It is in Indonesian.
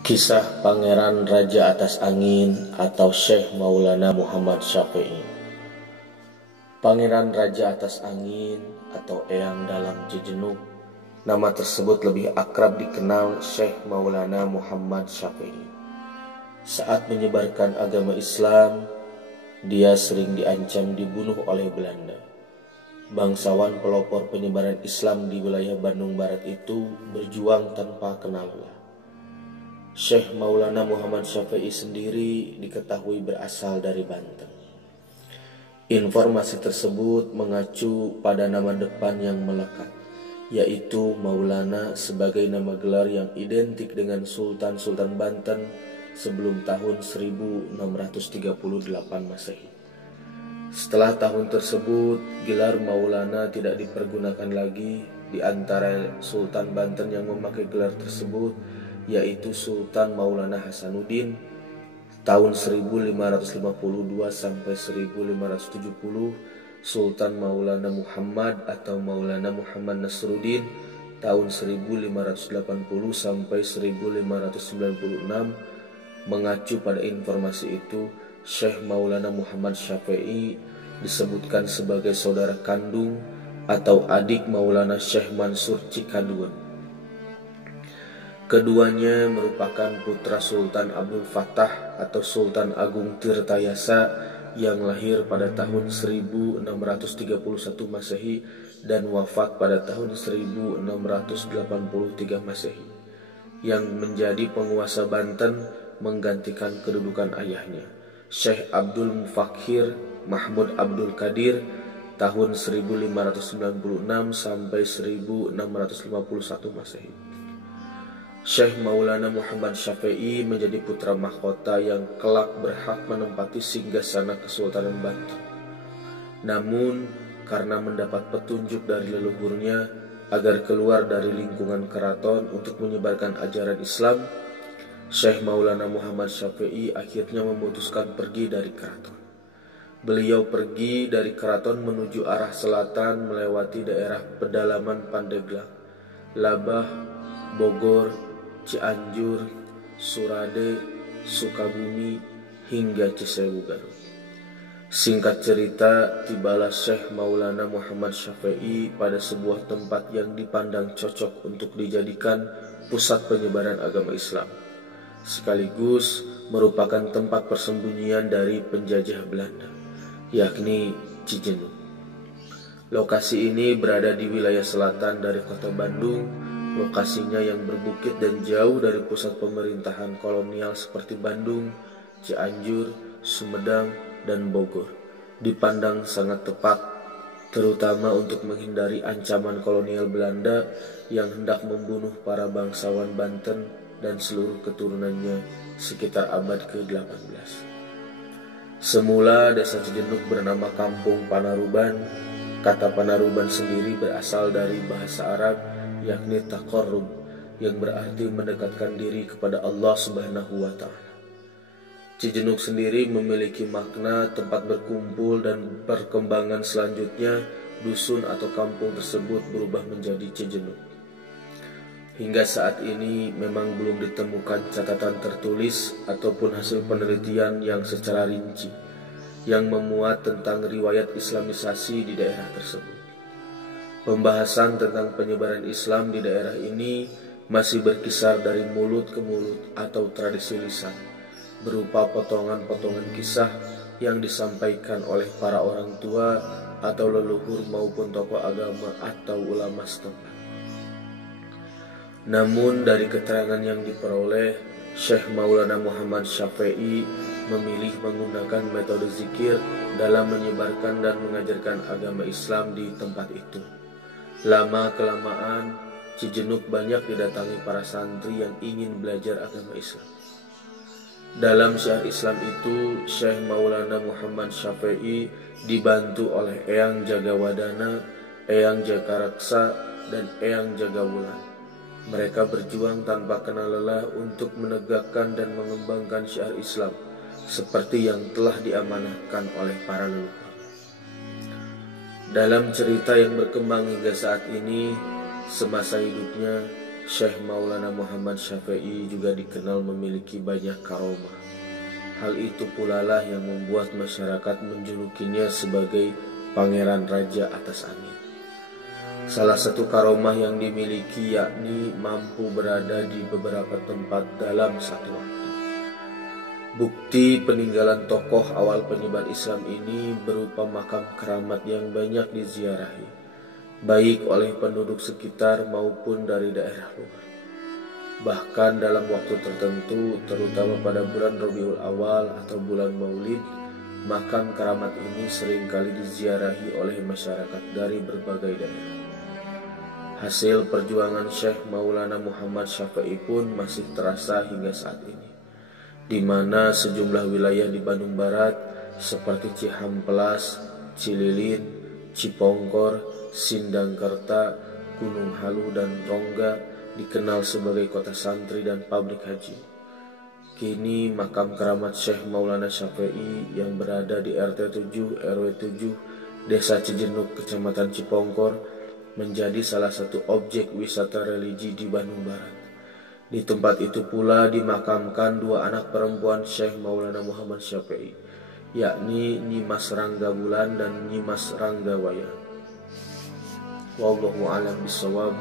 Kisah Pangeran Raja Atas Angin atau Syekh Maulana Muhammad Syafi'i. Pangeran Raja Atas Angin atau Eyang Dalam Jejenuh, nama tersebut lebih akrab dikenal Syekh Maulana Muhammad Syafi'i. Saat menyebarkan agama Islam, dia sering diancam dibunuh oleh Belanda. Bangsawan pelopor penyebaran Islam di wilayah Bandung Barat itu berjuang tanpa kenal lelah. Syekh Maulana Muhammad Syafi'i sendiri diketahui berasal dari Banten. Informasi tersebut mengacu pada nama depan yang melekat, yaitu Maulana sebagai nama gelar yang identik dengan Sultan-Sultan Banten sebelum tahun 1638 Masehi. Setelah tahun tersebut, gelar Maulana tidak dipergunakan lagi. Di antara Sultan Banten yang memakai gelar tersebut yaitu Sultan Maulana Hasanuddin tahun 1552 sampai 1570, Sultan Maulana Muhammad atau Maulana Muhammad Nasruddin tahun 1580 sampai 1596. Mengacu pada informasi itu, Syekh Maulana Muhammad Syafi'i disebutkan sebagai saudara kandung atau adik Maulana Syekh Mansur Cikaduen. Keduanya merupakan putra Sultan Abdul Fattah atau Sultan Agung Tirtayasa yang lahir pada tahun 1631 Masehi dan wafat pada tahun 1683 Masehi, yang menjadi penguasa Banten menggantikan kedudukan ayahnya, Syekh Abdul Mufakhir Mahmud Abdul Qadir tahun 1596 sampai 1651 Masehi. Syekh Maulana Muhammad Syafi'i menjadi putra mahkota yang kelak berhak menempati singgasana Kesultanan Banten. Namun, karena mendapat petunjuk dari leluhurnya agar keluar dari lingkungan keraton untuk menyebarkan ajaran Islam, Syekh Maulana Muhammad Syafi'i akhirnya memutuskan pergi dari keraton. Beliau pergi dari keraton menuju arah selatan melewati daerah pedalaman Pandeglang, Labah, Bogor, Cianjur, Surade, Sukabumi, hingga Cisewu Garut. Singkat cerita, tibalah Syekh Maulana Muhammad Syafi'i pada sebuah tempat yang dipandang cocok untuk dijadikan pusat penyebaran agama Islam, sekaligus merupakan tempat persembunyian dari penjajah Belanda, yakni Cijenuh. Lokasi ini berada di wilayah selatan dari kota Bandung. Lokasinya yang berbukit dan jauh dari pusat pemerintahan kolonial seperti Bandung, Cianjur, Sumedang, dan Bogor dipandang sangat tepat, terutama untuk menghindari ancaman kolonial Belanda yang hendak membunuh para bangsawan Banten dan seluruh keturunannya sekitar abad ke-18. Semula desa Cijenuk bernama Kampung Panaruban. Kata Panaruban sendiri berasal dari bahasa Arab, yakni taqarrub, yang berarti mendekatkan diri kepada Allah Subhanahu wa Ta'ala. Cijenuk sendiri memiliki makna tempat berkumpul, dan perkembangan selanjutnya dusun atau kampung tersebut berubah menjadi Cijenuk. Hingga saat ini memang belum ditemukan catatan tertulis ataupun hasil penelitian yang secara rinci yang memuat tentang riwayat Islamisasi di daerah tersebut. Pembahasan tentang penyebaran Islam di daerah ini masih berkisar dari mulut ke mulut atau tradisi lisan, berupa potongan-potongan kisah yang disampaikan oleh para orang tua atau leluhur maupun tokoh agama atau ulama setempat. Namun dari keterangan yang diperoleh, Syekh Maulana Muhammad Syafi'i memilih menggunakan metode zikir dalam menyebarkan dan mengajarkan agama Islam di tempat itu. Lama-kelamaan, Cijenuk banyak didatangi para santri yang ingin belajar agama Islam. Dalam syiar Islam itu, Syekh Maulana Muhammad Syafi'i dibantu oleh Eyang Jagawadana, Eyang Jakaraksa, dan Eyang Jagawulan. Mereka berjuang tanpa kenal lelah untuk menegakkan dan mengembangkan syiar Islam seperti yang telah diamanahkan oleh para leluhur. Dalam cerita yang berkembang hingga saat ini, semasa hidupnya Syekh Maulana Muhammad Syafi'i juga dikenal memiliki banyak karomah. Hal itu pula lah yang membuat masyarakat menjulukinya sebagai Pangeran Raja Atas Angin. Salah satu karomah yang dimiliki yakni mampu berada di beberapa tempat dalam satu waktu. Bukti peninggalan tokoh awal penyebar Islam ini berupa makam keramat yang banyak diziarahi, baik oleh penduduk sekitar maupun dari daerah luar. Bahkan dalam waktu tertentu, terutama pada bulan Rabiul Awal atau bulan Maulid, makam keramat ini seringkali diziarahi oleh masyarakat dari berbagai daerah. Hasil perjuangan Syekh Maulana Muhammad Syafi'i pun masih terasa hingga saat ini, di mana sejumlah wilayah di Bandung Barat seperti Cihampelas, Cililin, Cipongkor, Sindangkerta, Gunung Halu, dan Rongga dikenal sebagai kota santri dan pabrik haji. Kini makam keramat Syekh Maulana Syafi'i yang berada di RT 7 RW 7 Desa Cijenuk, Kecamatan Cipongkor menjadi salah satu objek wisata religi di Bandung Barat. Di tempat itu pula dimakamkan dua anak perempuan Syekh Maulana Muhammad Syafi'i, yakni Nyimas Rangga Bulan dan Nyimas Rangga Wayan. Wallahu a'lam bishawab.